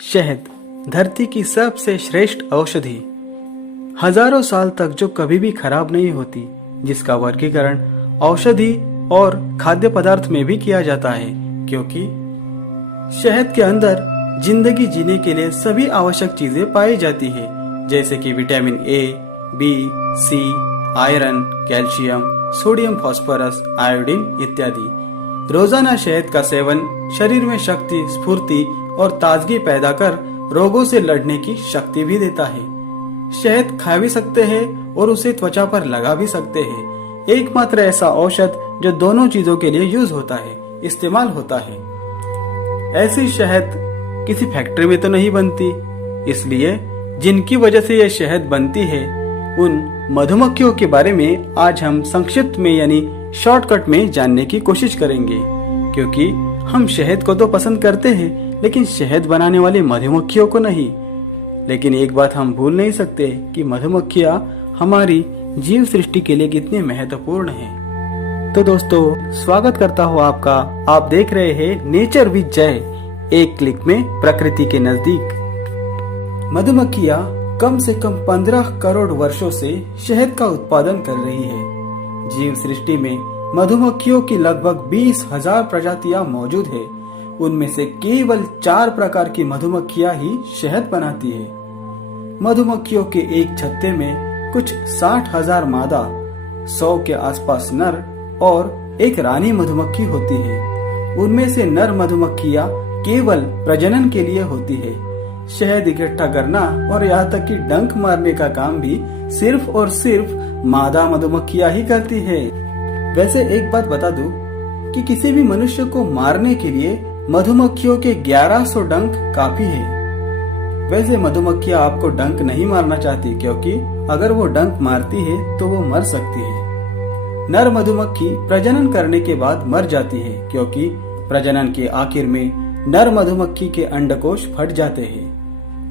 शहद धरती की सबसे श्रेष्ठ औषधि, हजारों साल तक जो कभी भी खराब नहीं होती, जिसका वर्गीकरण औषधि और खाद्य पदार्थ में भी किया जाता है, क्योंकि शहद के अंदर जिंदगी जीने के लिए सभी आवश्यक चीजें पाई जाती है, जैसे कि vitamin A, B, C, iron, calcium, sodium, phosphorus, iodine इत्यादि। रोजाना शहद का सेवन शरीर में शक्ति, स्फूर्ति और ताजगी पैदा कर रोगों से लड़ने की शक्ति भी देता है। शहद खा भी सकते हैं और उसे त्वचा पर लगा भी सकते हैं। एकमात्र ऐसा औषध जो दोनों चीजों के लिए यूज होता है, इस्तेमाल होता है। ऐसी शहद किसी फैक्ट्री में तो नहीं बनती, इसलिए जिनकी वजह से यह शहद बनती है, उन मधुमक्खियों के बारे में आज हम संक्षिप्त में यानी शॉर्टकट में जानने की कोशिश करेंगे। क्योंकि हम शहद को तो पसंद करते हैं, लेकिन शहद बनाने वाली मधुमक्खियों को नहीं। लेकिन एक बात हम भूल नहीं सकते कि मधुमक्खियां हमारी जीव सृष्टि के लिए कितनी महत्वपूर्ण हैं। तो दोस्तों, स्वागत करता हूँ आपका। आप देख रहे हैं नेचर विद जय, एक क्लिक में प्रकृति के नजदीक। मधुमक्खियां कम से कम 15 करोड़ वर्षों से शहद का उत्पादन कर रही है। जीव सृष्टि में मधुमक्खियों की लगभग 20,000 प्रजातियां मौजूद है। उनमें से केवल 4 प्रकार की मधुमक्खियां ही शहद बनाती है। मधुमक्खियों के एक छत्ते में कुछ 60,000 मादा, 100 के आसपास नर और एक रानी मधुमक्खी होती है। उनमें से नर मधुमक्खियां केवल प्रजनन के लिए होती है। शहद इकट्ठा करना और यहाँ तक कि डंक मारने का काम भी सिर्फ और सिर्फ मादा मधुमक्खियां ही करती है। वैसे एक बात बता दूं कि किसी भी मनुष्य को मारने के लिए मधुमक्खियों के 1100 डंक काफी है। वैसे मधुमक्खियां आपको डंक नहीं मारना चाहती, क्योंकि अगर वो डंक मारती है तो वो मर सकती है। नर मधुमक्खी प्रजनन करने के बाद मर जाती है, क्योंकि प्रजनन के आखिर में नर मधुमक्खी के अंडकोश फट जाते हैं।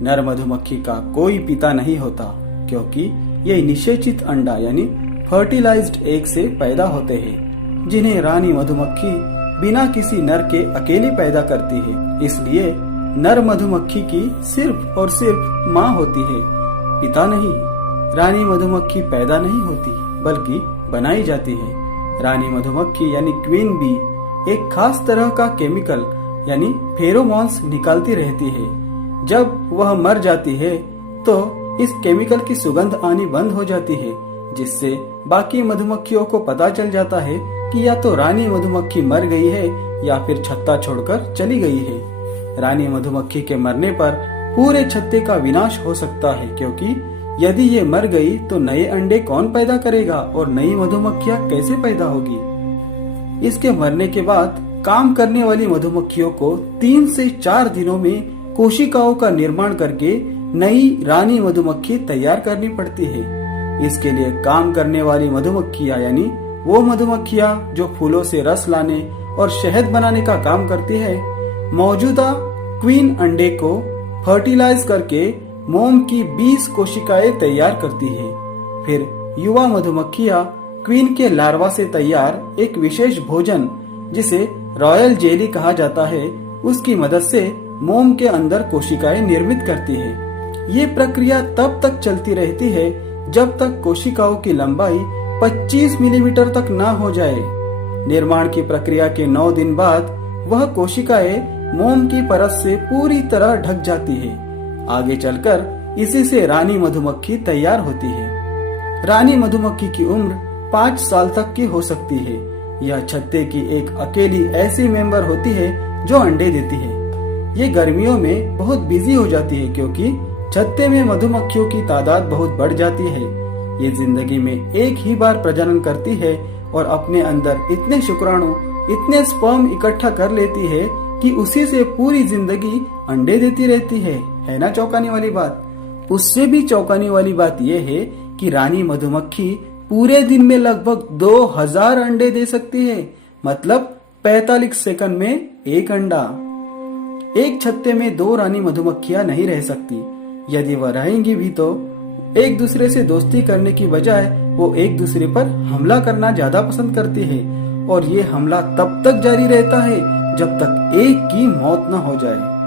नर मधुमक्खी का कोई पिता नहीं होता, क्योंकि ये निषेचित अंडा यानी फर्टिलाइज्ड एग से पैदा होते हैं, जिन्हें रानी मधुमक्खी बिना किसी नर के अकेली पैदा करती है। इसलिए नर मधुमक्खी की सिर्फ और सिर्फ माँ होती है, पिता नहीं। रानी मधुमक्खी पैदा नहीं होती, बल्कि बनाई जाती है। रानी मधुमक्खी यानी क्वीन बी एक खास तरह का केमिकल यानी फेरोमोन्स निकालती रहती है। जब वह मर जाती है तो इस केमिकल की सुगंध आनी बंद हो जाती है, जिससे बाकी मधुमक्खियों को पता चल जाता है कि या तो रानी मधुमक्खी मर गई है या फिर छत्ता छोड़कर चली गई है। रानी मधुमक्खी के मरने पर पूरे छत्ते का विनाश हो सकता है, क्योंकि यदि ये मर गई तो नए अंडे कौन पैदा करेगा और नई मधुमक्खियां कैसे पैदा होगी। इसके मरने के बाद काम करने वाली मधुमक्खियों को 3 से 4 दिनों में कोशिकाओं का निर्माण करके नई रानी मधुमक्खी तैयार करनी पड़ती है। इसके लिए काम करने वाली मधुमक्खियां यानी वो मधुमक्खियां जो फूलों से रस लाने और शहद बनाने का काम करती है, मौजूदा क्वीन अंडे को फर्टिलाइज करके मोम की 20 कोशिकाएं तैयार करती है। फिर युवा मधुमक्खियां क्वीन के लार्वा से तैयार एक विशेष भोजन, जिसे रॉयल जेली कहा जाता है, उसकी मदद से मोम के अंदर कोशिकाएं निर्मित करती है। ये प्रक्रिया तब तक चलती रहती है जब तक कोशिकाओं की लंबाई 25 मिलीमीटर तक ना हो जाए। निर्माण की प्रक्रिया के 9 दिन बाद वह कोशिकाएं मोम की परत से पूरी तरह ढक जाती है। आगे चलकर इसी से रानी मधुमक्खी तैयार होती है। रानी मधुमक्खी की उम्र 5 साल तक की हो सकती है। यह छत्ते की एक अकेली ऐसी मेंबर होती है जो अंडे देती है। ये गर्मियों में बहुत बिजी हो जाती है, क्योंकि छत्ते में मधुमक्खियों की तादाद बहुत बढ़ जाती है। ये जिंदगी में एक ही बार प्रजनन करती है और अपने अंदर इतने शुक्राणु, इतने स्पर्म इकट्ठा कर लेती है कि उसी से पूरी जिंदगी अंडे देती रहती है ना चौंकाने वाली बात। उससे भी चौंकाने वाली बात यह है कि रानी मधुमक्खी पूरे दिन में लगभग 2000 अंडे दे सकती है, मतलब 45 सेकंड में एक अंडा। एक छत्ते में 2 रानी मधुमक्खियां नहीं रह सकती। यदि वह रहेंगी भी तो एक दूसरे से दोस्ती करने की बजाय वो एक दूसरे पर हमला करना ज्यादा पसंद करती है, और ये हमला तब तक जारी रहता है जब तक एक की मौत न हो जाए।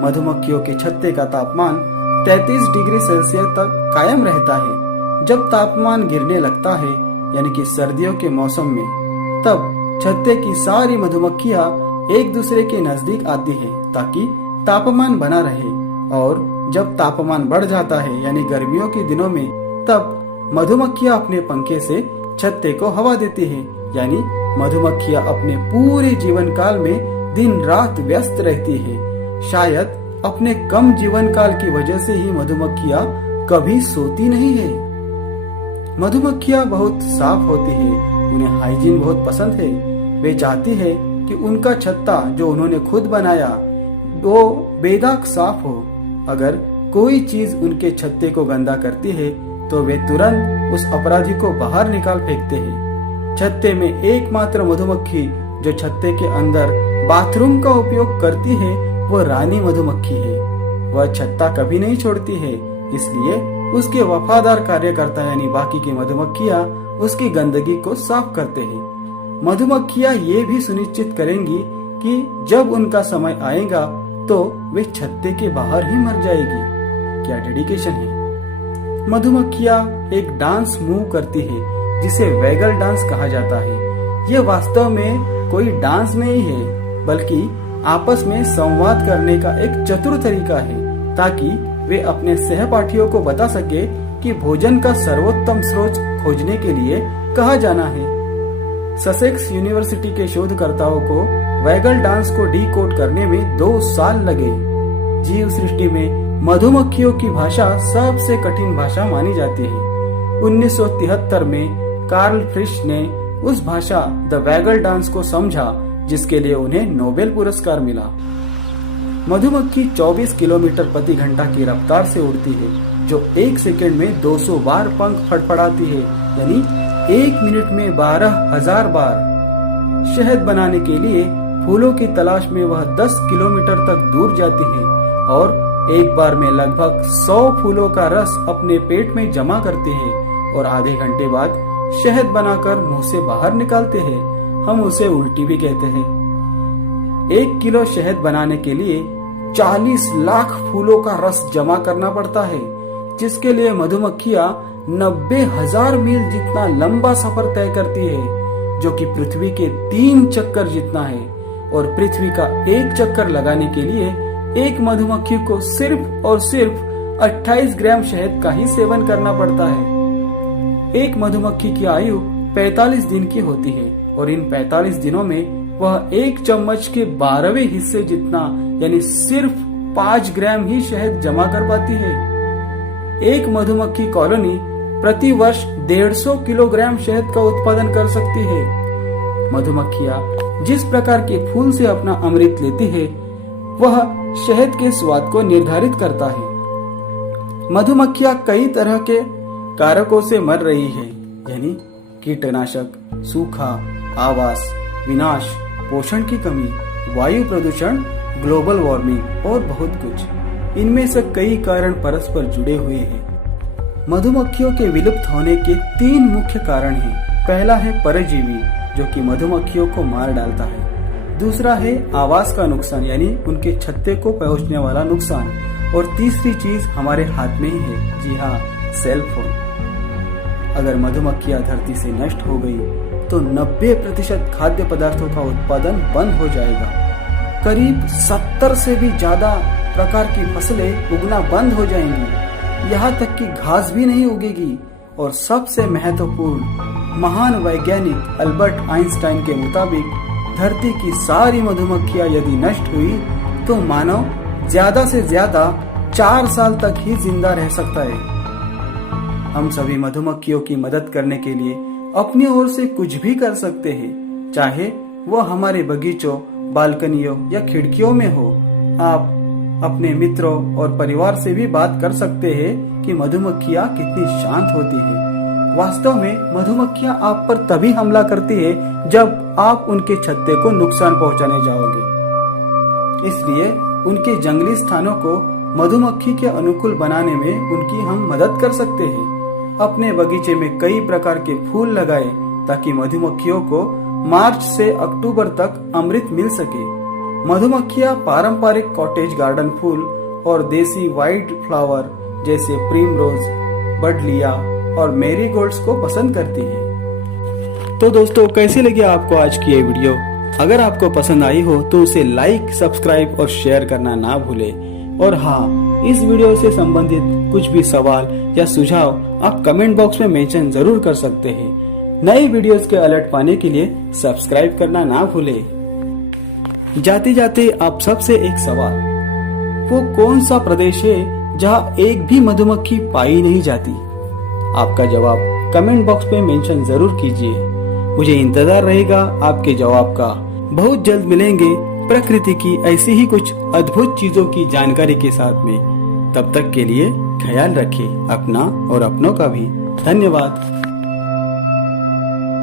मधुमक्खियों के छत्ते का तापमान 33 डिग्री सेल्सियस तक कायम रहता है। जब तापमान गिरने लगता है, यानी कि सर्दियों के मौसम में, तब छत्ते की सारी मधुमक्खियां एक दूसरे के नजदीक आती है ताकि तापमान बना रहे। और जब तापमान बढ़ जाता है, यानी गर्मियों के दिनों में, तब मधुमक्खियां अपने पंखे से छत्ते को हवा देती है। यानी मधुमक्खियां अपने पूरे जीवन काल में दिन रात व्यस्त रहती है। शायद अपने कम जीवन काल की वजह से ही मधुमक्खियां कभी सोती नहीं है। मधुमक्खियां बहुत साफ होती है, उन्हें हाइजीन बहुत पसंद है। वे चाहती है कि उनका छत्ता जो उन्होंने खुद बनाया वो बेदाग साफ हो। अगर कोई चीज उनके छत्ते को गंदा करती है तो वे तुरंत उस अपराधी को बाहर निकाल फेंकते हैं। छत्ते में एकमात्र मधुमक्खी जो छत्ते के अंदर बाथरूम का उपयोग करती है वो रानी मधुमक्खी है। वह छत्ता कभी नहीं छोड़ती है, इसलिए उसके वफादार कार्यकर्ता यानी बाकी की मधुमक्खियां उसकी गंदगी को साफ करते हैं। मधुमक्खियां ये भी सुनिश्चित करेंगी कि जब उनका समय आएगा तो वे छत्ते के बाहर ही मर जाएगी। क्या डेडिकेशन है। मधुमक्खियां एक डांस मूव करती है जिसे वैगल डांस कहा जाता है। यह वास्तव में कोई डांस नहीं है, बल्कि आपस में संवाद करने का एक चतुर तरीका है, ताकि वे अपने सहपाठियों को बता सके कि भोजन का सर्वोत्तम स्रोत खोजने के लिए कहाँ जाना है। ससेक्स यूनिवर्सिटी के शोधकर्ताओं को वैगल डांस को डीकोड करने में 2 साल लगे। जीव सृष्टि में मधुमक्खियों की भाषा सबसे कठिन भाषा मानी जाती है। 1973 में कार्ल फ्रिश ने उस भाषा द वैगल डांस को समझा, जिसके लिए उन्हें नोबेल पुरस्कार मिला। मधुमक्खी 24 किलोमीटर प्रति घंटा की रफ्तार से उड़ती है, जो 1 सेकंड में 200 बार पंख फड़फड़ाती है, यानी 1 मिनट में 12,000 बार। शहद बनाने के लिए फूलों की तलाश में वह 10 किलोमीटर तक दूर जाती है और एक बार में लगभग 100 फूलों का रस अपने पेट में जमा करते हैं और आधे घंटे बाद शहद बनाकर मुंह से बाहर निकालते हैं। हम उसे उल्टी भी कहते हैं। 1 किलो शहद बनाने के लिए 40 लाख फूलों का रस जमा करना पड़ता है, जिसके लिए मधुमक्खियां 90,000 मील जितना लंबा सफर तय करती है, जो कि पृथ्वी के 3 चक्कर जितना है। और पृथ्वी का 1 चक्कर लगाने के लिए एक मधुमक्खी को सिर्फ और सिर्फ 28 ग्राम शहद का ही सेवन करना पड़ता है। एक मधुमक्खी की आयु 45 दिन की होती है और इन 45 दिनों में वह 1 चम्मच के 12वें हिस्से जितना यानी सिर्फ 5 ग्राम ही शहद जमा कर पाती है। एक मधुमक्खी कॉलोनी प्रति वर्ष 150 किलोग्राम शहद का उत्पादन कर सकती है। मधुमक्खियां जिस प्रकार के फूल से अपना अमृत लेती है वह शहद के स्वाद को निर्धारित करता है। मधुमक्खियां कई तरह के कारकों से मर रही है, यानी कीटनाशक, सूखा, आवास, विनाश, पोषण की कमी, वायु प्रदूषण, ग्लोबल वार्मिंग और बहुत कुछ। इनमें से कई कारण परस्पर जुड़े हुए हैं। मधुमक्खियों के विलुप्त होने के 3 मुख्य कारण हैं। पहला है परजीवी, जो कि मधुमक्खियों को मार डालता है। दूसरा है आवास का नुकसान, यानी उनके छत्ते को पहुंचने वाला नुकसान। और तीसरी चीज हमारे हाथ में ही है, जी हाँ, सेल फोन। अगर मधुमक्खियां धरती से नष्ट हो गई तो 90% खाद्य पदार्थों का उत्पादन बंद हो जाएगा। करीब 70 से भी ज्यादा प्रकार की फसलें उगना बंद हो जाएंगी, यहाँ तक कि घास भी नहीं उगेगी। और सबसे महत्वपूर्ण, महान वैज्ञानिक अल्बर्ट आइंस्टाइन के मुताबिक धरती की सारी मधुमक्खियां यदि नष्ट हुई तो मानव ज्यादा से ज्यादा 4 साल तक ही जिंदा रह सकता है। हम सभी मधुमक्खियों की मदद करने के लिए अपनी ओर से कुछ भी कर सकते हैं, चाहे वो हमारे बगीचों, बालकनियों या खिड़कियों में हो। आप अपने मित्रों और परिवार से भी बात कर सकते हैं कि मधुमक्खियां कितनी शांत होती है। वास्तव में मधुमक्खियां आप पर तभी हमला करती है जब आप उनके छत्ते को नुकसान पहुंचाने जाओगे। इसलिए उनके जंगली स्थानों को मधुमक्खी के अनुकूल बनाने में उनकी हम मदद कर सकते हैं। अपने बगीचे में कई प्रकार के फूल लगाएं ताकि मधुमक्खियों को मार्च से अक्टूबर तक अमृत मिल सके। मधुमक्खियां पारंपरिक कॉटेज गार्डन फूल और देसी वाइल्ड फ्लावर जैसे प्रिमरोज, बडलिया और मैरीगोल्ड्स को पसंद करती हैं। तो दोस्तों, कैसी लगी आपको आज की ये वीडियो? अगर आपको पसंद आई हो तो उसे लाइक, सब्सक्राइब और शेयर करना ना भूलें। और हाँ, इस वीडियो से संबंधित कुछ भी सवाल या सुझाव आप कमेंट बॉक्स में मेंशन जरूर कर सकते हैं। नई वीडियोस के अलर्ट पाने के लिए सब्सक्राइब करना ना भूलें। जाते जाते आप सबसे एक सवाल, वो कौन सा प्रदेश है जहाँ एक भी मधुमक्खी पाई नहीं जाती? आपका जवाब कमेंट बॉक्स में मेंशन जरूर कीजिए। मुझे इंतजार रहेगा आपके जवाब का। बहुत जल्द मिलेंगे प्रकृति की ऐसी ही कुछ अद्भुत चीजों की जानकारी के साथ में। तब तक के लिए ख्याल रखें अपना और अपनों का भी। धन्यवाद।